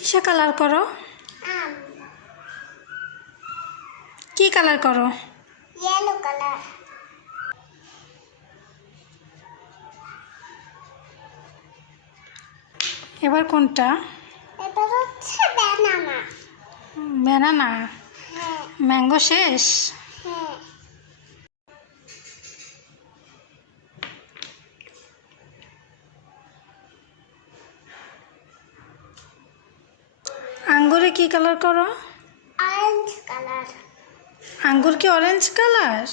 কিসে কালার করো? কি কালার করো? ইয়েলো কালার এবার কোনটা? এবার হচ্ছে ব্যানানা ব্যানানা ম্যাঙ্গো শেষ? কি কালার করো? অরেঞ্জ কালার আঙ্গুর কি অরেঞ্জ কালার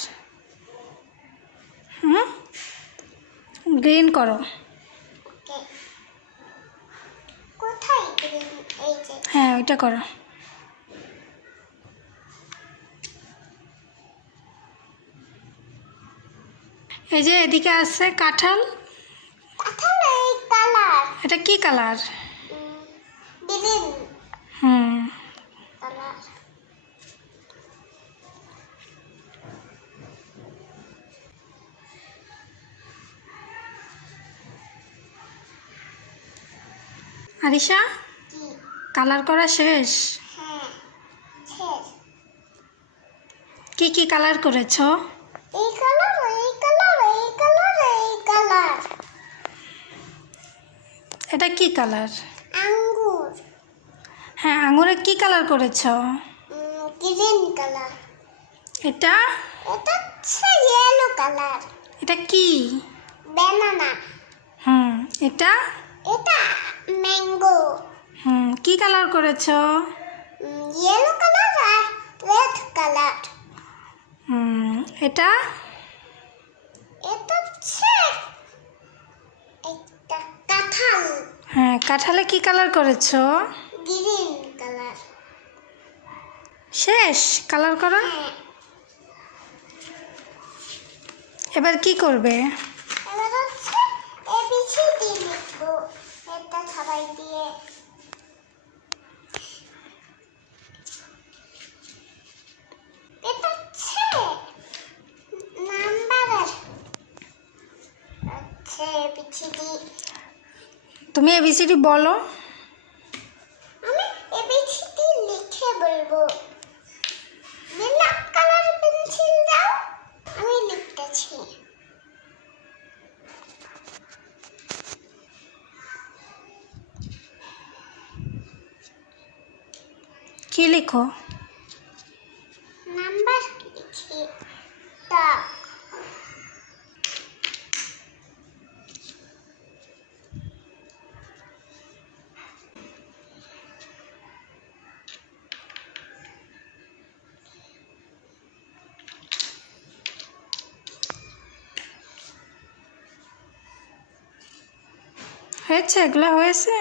হুম? গ্রিন করো। হ্যাঁ ওইটা করো। এই যে এদিকে আছে কাঁঠাল। এটা কি কালার গ্রিন হুম আরিশা কালার করা শেষ? হ্যাঁ কি কি কালার করেছ? এই কালার এই কালার এই কালার এই কালার। এটা কি কালার? হ্যাঁ আঙুরে কি কালার করেছ? গ্রিন কালার এটা? এটা হচ্ছে ইয়েলো কালার এটা কি? ব্যানানা হুম এটা? এটা ম্যাঙ্গো হুম কি কালার করেছ? ইয়েলো কালার আর রেড কালার হুম এটা? এটা হচ্ছে একটা কাঁঠাল। হ্যাঁ কাঁঠালে কি কালার করেছ গ্রিন কালার শেষ? কালার করা। এবার কি করবে? তুমি এবিসিডি বলো। আমি এবিসিডি লিখে বলব। কি লিখো নাম্বার লিখি টাক হয়েছে এগুলো হয়েছে